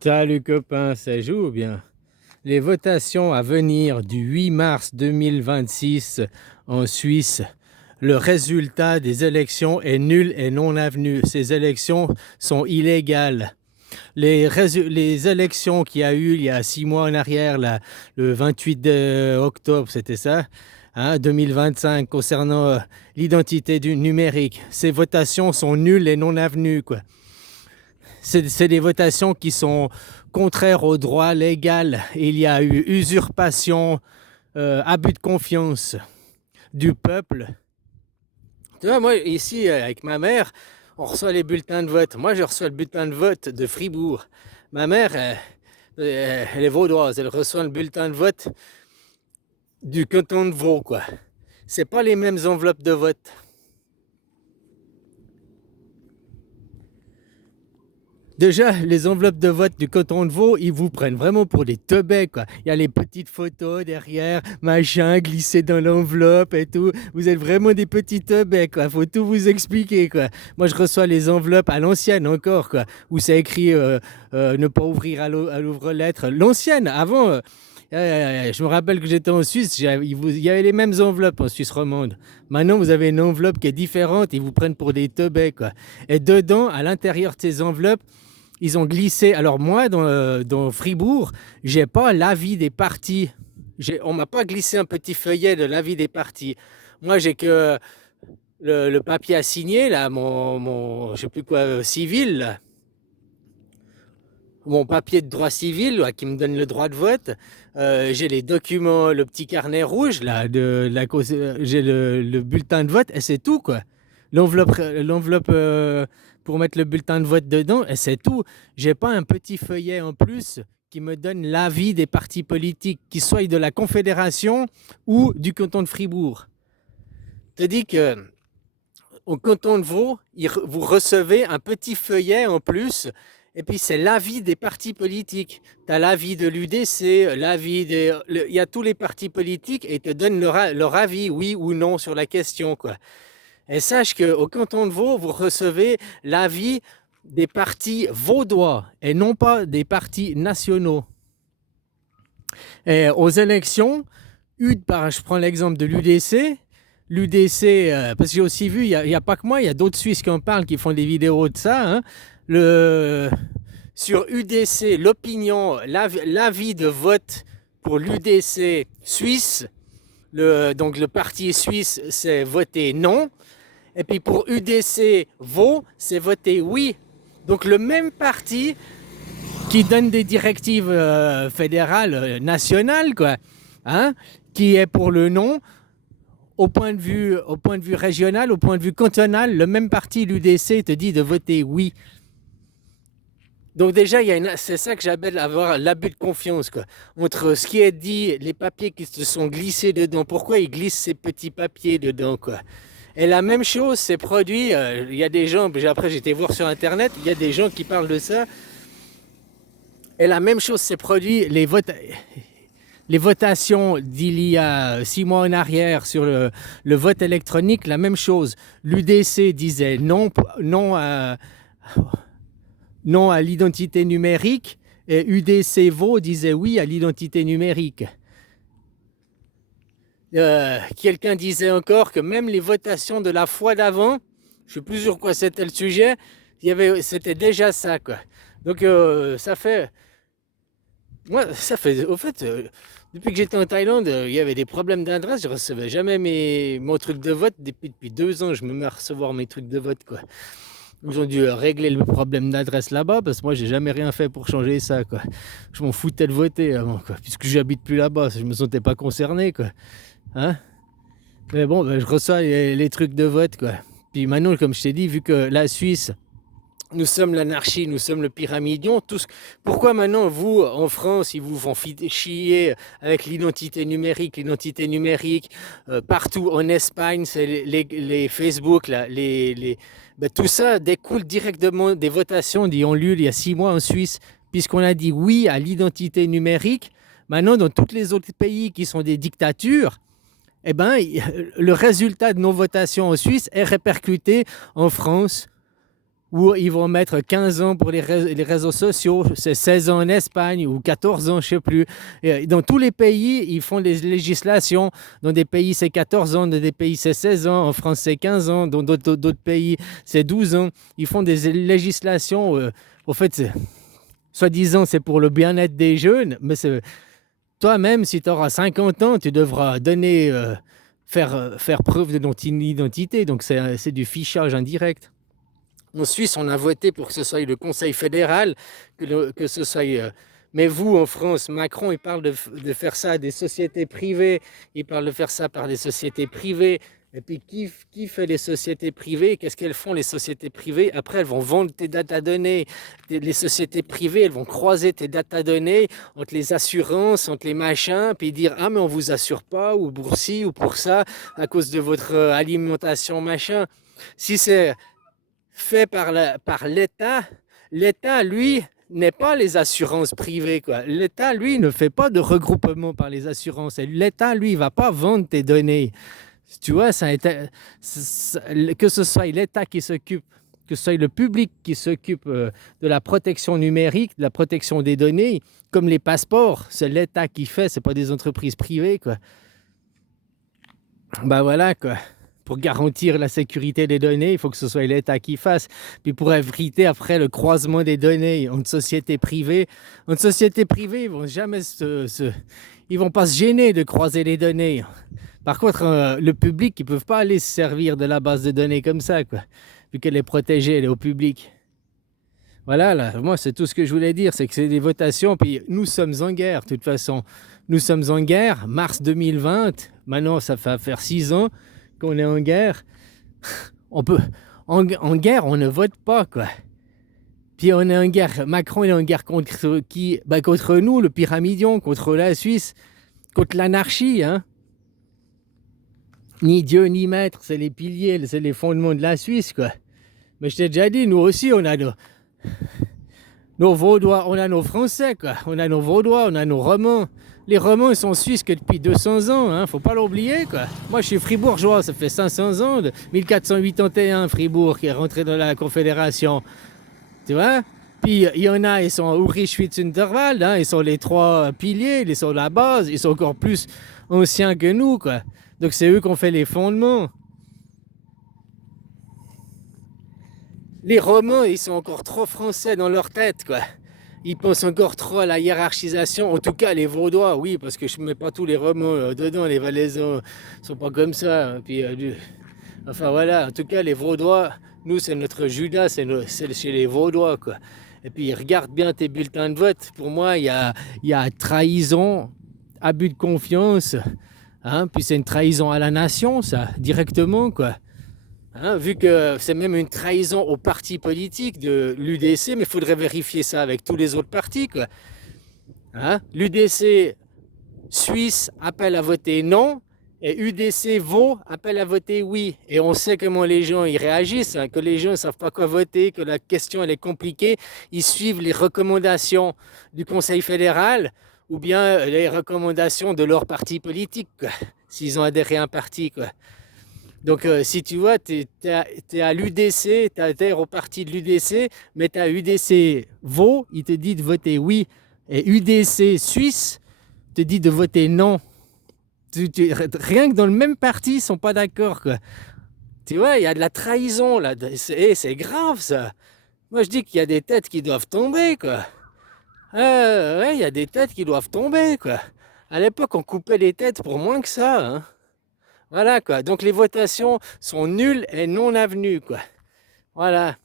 Salut copain, ça joue ou bien? Les votations à venir du 8 mars 2026 en Suisse, le résultat des élections est nul et non avenu. Ces élections sont illégales. Les élections qu'il y a eu il y a 6 mois en arrière, là, le 28 octobre, c'était ça, hein, 2025, concernant l'identité du numérique, ces votations sont nulles et non avenues, quoi. C'est des votations qui sont contraires au droit légal. Il y a eu usurpation, abus de confiance du peuple. Tu vois, moi, ici, avec ma mère, on reçoit les bulletins de vote. Moi, je reçois le bulletin de vote de Fribourg. Ma mère, elle est vaudoise. Elle reçoit le bulletin de vote du canton de Vaud, quoi. C'est pas les mêmes enveloppes de vote. Déjà, les enveloppes de vote du canton de Vaud, ils vous prennent vraiment pour des teubés, quoi. Il y a les petites photos derrière, machin, glissées dans l'enveloppe et tout. Vous êtes vraiment des petits teubés, quoi. Faut tout vous expliquer, quoi. Moi, je reçois les enveloppes à l'ancienne encore, quoi, où c'est écrit ne pas ouvrir à l'ouvre-lettre. L'ancienne, avant, je me rappelle que j'étais en Suisse, il y avait les mêmes enveloppes en Suisse romande. Maintenant, vous avez une enveloppe qui est différente, ils vous prennent pour des teubés, quoi. Et dedans, à l'intérieur de ces enveloppes, ils ont glissé. Alors moi, dans Fribourg, j'ai pas l'avis des partis. On m'a pas glissé un petit feuillet de l'avis des partis. Moi, j'ai que le papier à signer, là, je sais plus quoi, civil, là. Mon papier de droit civil là, qui me donne le droit de vote. J'ai les documents, le petit carnet rouge, là, j'ai le bulletin de vote, et c'est tout, quoi. L'enveloppe pour mettre le bulletin de vote dedans, et c'est tout. J'ai pas un petit feuillet en plus qui me donne l'avis des partis politiques, qu'ils soient de la Confédération ou du canton de Fribourg. Je te dis que au canton de Vaud, vous recevez un petit feuillet en plus, et puis c'est l'avis des partis politiques. Tu as l'avis de l'UDC, il y a tous les partis politiques et ils te donnent leur avis, oui ou non, sur la question, quoi. Et sache qu'au canton de Vaud, vous recevez l'avis des partis vaudois et non pas des partis nationaux. Et aux élections, je prends l'exemple de l'UDC. L'UDC, parce que j'ai aussi vu, il n'y a pas que moi, il y a d'autres Suisses qui en parlent, qui font des vidéos de ça. Hein. Sur UDC, l'opinion, l'avis de vote pour l'UDC suisse, donc le parti suisse, c'est voté non. Et puis pour UDC Vaud, c'est voté oui. Donc le même parti qui donne des directives fédérales, nationales, quoi, hein, qui est pour le non, au point de vue régional, au point de vue cantonal, le même parti, l'UDC, te dit de voter oui. Donc déjà, c'est ça que j'appelle avoir l'abus de confiance, quoi. Entre ce qui est dit, les papiers qui se sont glissés dedans, pourquoi ils glissent ces petits papiers dedans, quoi. Et la même chose s'est produit, il y a des gens, après j'étais voir sur internet, il y a des gens qui parlent de ça, et la même chose s'est produit, les votations d'il y a 6 mois en arrière sur le vote électronique, la même chose. L'UDC disait non à l'identité numérique et UDC Vaud disait oui à l'identité numérique. Quelqu'un disait encore que même les votations de la fois d'avant, je ne sais plus sur quoi c'était le sujet, c'était déjà ça, quoi. Donc ça fait... Moi, ça fait... Au fait, depuis que j'étais en Thaïlande, il y avait des problèmes d'adresse, je recevais jamais mon truc de vote. Depuis 2 ans, je me mets à recevoir mes trucs de vote, quoi. Ils ont dû régler le problème d'adresse là-bas, parce que moi, j'ai jamais rien fait pour changer ça, quoi. Je m'en foutais de voter avant, quoi. Puisque j'habite plus là-bas, je me sentais pas concerné, quoi. Hein? Mais bon, je reçois les trucs de vote, quoi. Puis maintenant, comme je t'ai dit, vu que la Suisse, nous sommes l'anarchie, nous sommes le pyramidion. Pourquoi maintenant, vous, en France, ils vous font chier avec l'identité numérique, partout en Espagne, c'est les Facebook, là, tout ça découle directement des votations qui ont lieu il y a 6 mois en Suisse, puisqu'on a dit oui à l'identité numérique. Maintenant, dans tous les autres pays qui sont des dictatures, eh ben, le résultat de nos votations en Suisse est répercuté en France, Ou ils vont mettre 15 ans pour les réseaux sociaux, c'est 16 ans en Espagne ou 14 ans, je ne sais plus. Et dans tous les pays, ils font des législations. Dans des pays, c'est 14 ans, dans des pays, c'est 16 ans. En France, c'est 15 ans. Dans d'autres pays, c'est 12 ans. Ils font des législations. Au fait, soi-disant, c'est pour le bien-être des jeunes, mais toi-même, si tu auras 50 ans, tu devras faire preuve de ton identité. Donc, c'est du fichage indirect. En Suisse, on a voté pour que ce soit le Conseil fédéral, que ce soit... mais vous, en France, Macron, il parle de faire ça à des sociétés privées, il parle de faire ça par des sociétés privées. Et puis, qui fait les sociétés privées? Qu'est-ce qu'elles font, les sociétés privées? Après, elles vont vendre tes données. Les sociétés privées, elles vont croiser tes données entre les assurances, entre les machins, puis dire « Ah, mais on vous assure pas, ou pour ci, ou pour ça, à cause de votre alimentation, machin. » Si c'est fait par l'État, l'État, lui, n'est pas les assurances privées, quoi. L'État, lui, ne fait pas de regroupement par les assurances. Et l'État, lui, ne va pas vendre tes données. Tu vois, que ce soit l'État qui s'occupe, que ce soit le public qui s'occupe de la protection numérique, de la protection des données, comme les passeports, c'est l'État qui fait, c'est pas des entreprises privées, quoi. Ben voilà, quoi. Pour garantir la sécurité des données, il faut que ce soit l'État qui fasse. Puis pour éviter après le croisement des données entre sociétés privées, ils vont jamais ils vont pas se gêner de croiser les données. Par contre, le public, ils peuvent pas aller se servir de la base de données comme ça, quoi, vu qu'elle est protégée, elle est au public. Voilà, là, moi, c'est tout ce que je voulais dire, c'est que c'est des votations, puis nous sommes en guerre, de toute façon. Nous sommes en guerre, mars 2020, maintenant, ça fait faire 6 ans qu'on est en guerre. En guerre, on ne vote pas, quoi. Puis on est en guerre, Macron est en guerre contre qui? Contre nous, le pyramidion, contre la Suisse, contre l'anarchie, hein. Ni Dieu ni maître, c'est les piliers, c'est les fondements de la Suisse, quoi. Mais je t'ai déjà dit, nous aussi, on a nos Vaudois, on a nos Français, quoi. On a nos Vaudois, on a nos Romans. Les Romans, ils sont suisses que depuis 200 ans, hein. Faut pas l'oublier, quoi. Moi, je suis fribourgeois, ça fait 500 ans, de 1481, Fribourg, qui est rentré dans la Confédération. Tu vois? Puis, il y en a, ils sont Ulrich, Schwyz, Unterwald, hein. Ils sont les 3 piliers, ils sont la base, ils sont encore plus anciens que nous, quoi. Donc, c'est eux qui ont fait les fondements. Les Romains, ils sont encore trop français dans leur tête, quoi. Ils pensent encore trop à la hiérarchisation. En tout cas, les Vaudois, oui, parce que je ne mets pas tous les Romains dedans. Les Valaisans sont pas comme ça. Puis, enfin voilà, en tout cas, les Vaudois, nous, c'est notre Judas, c'est chez les Vaudois, quoi. Et puis, regarde bien tes bulletins de vote. Pour moi, il y a trahison, abus de confiance. Hein, puis c'est une trahison à la nation, ça, directement, quoi. Hein, vu que c'est même une trahison au parti politique de l'UDC, mais il faudrait vérifier ça avec tous les autres partis, quoi. Hein, l'UDC Suisse appelle à voter non, et UDC Vaud appelle à voter oui. Et on sait comment les gens y réagissent, hein, que les gens ne savent pas quoi voter, que la question elle est compliquée. Ils suivent les recommandations du Conseil fédéral ou bien les recommandations de leur parti politique, quoi, s'ils ont adhéré à un parti, quoi. Donc, si tu vois, tu es à l'UDC, tu adhères au parti de l'UDC, mais tu as UDC Vaud, il te dit de voter oui, et UDC Suisse te dit de voter non. Rien que dans le même parti, ils ne sont pas d'accord, quoi. Tu vois, il y a de la trahison, là. C'est grave, ça. Moi, je dis qu'il y a des têtes qui doivent tomber, quoi. Ouais, il y a des têtes qui doivent tomber, quoi. À l'époque, on coupait les têtes pour moins que ça, hein. Voilà, quoi. Donc les votations sont nulles et non avenues, quoi. Voilà.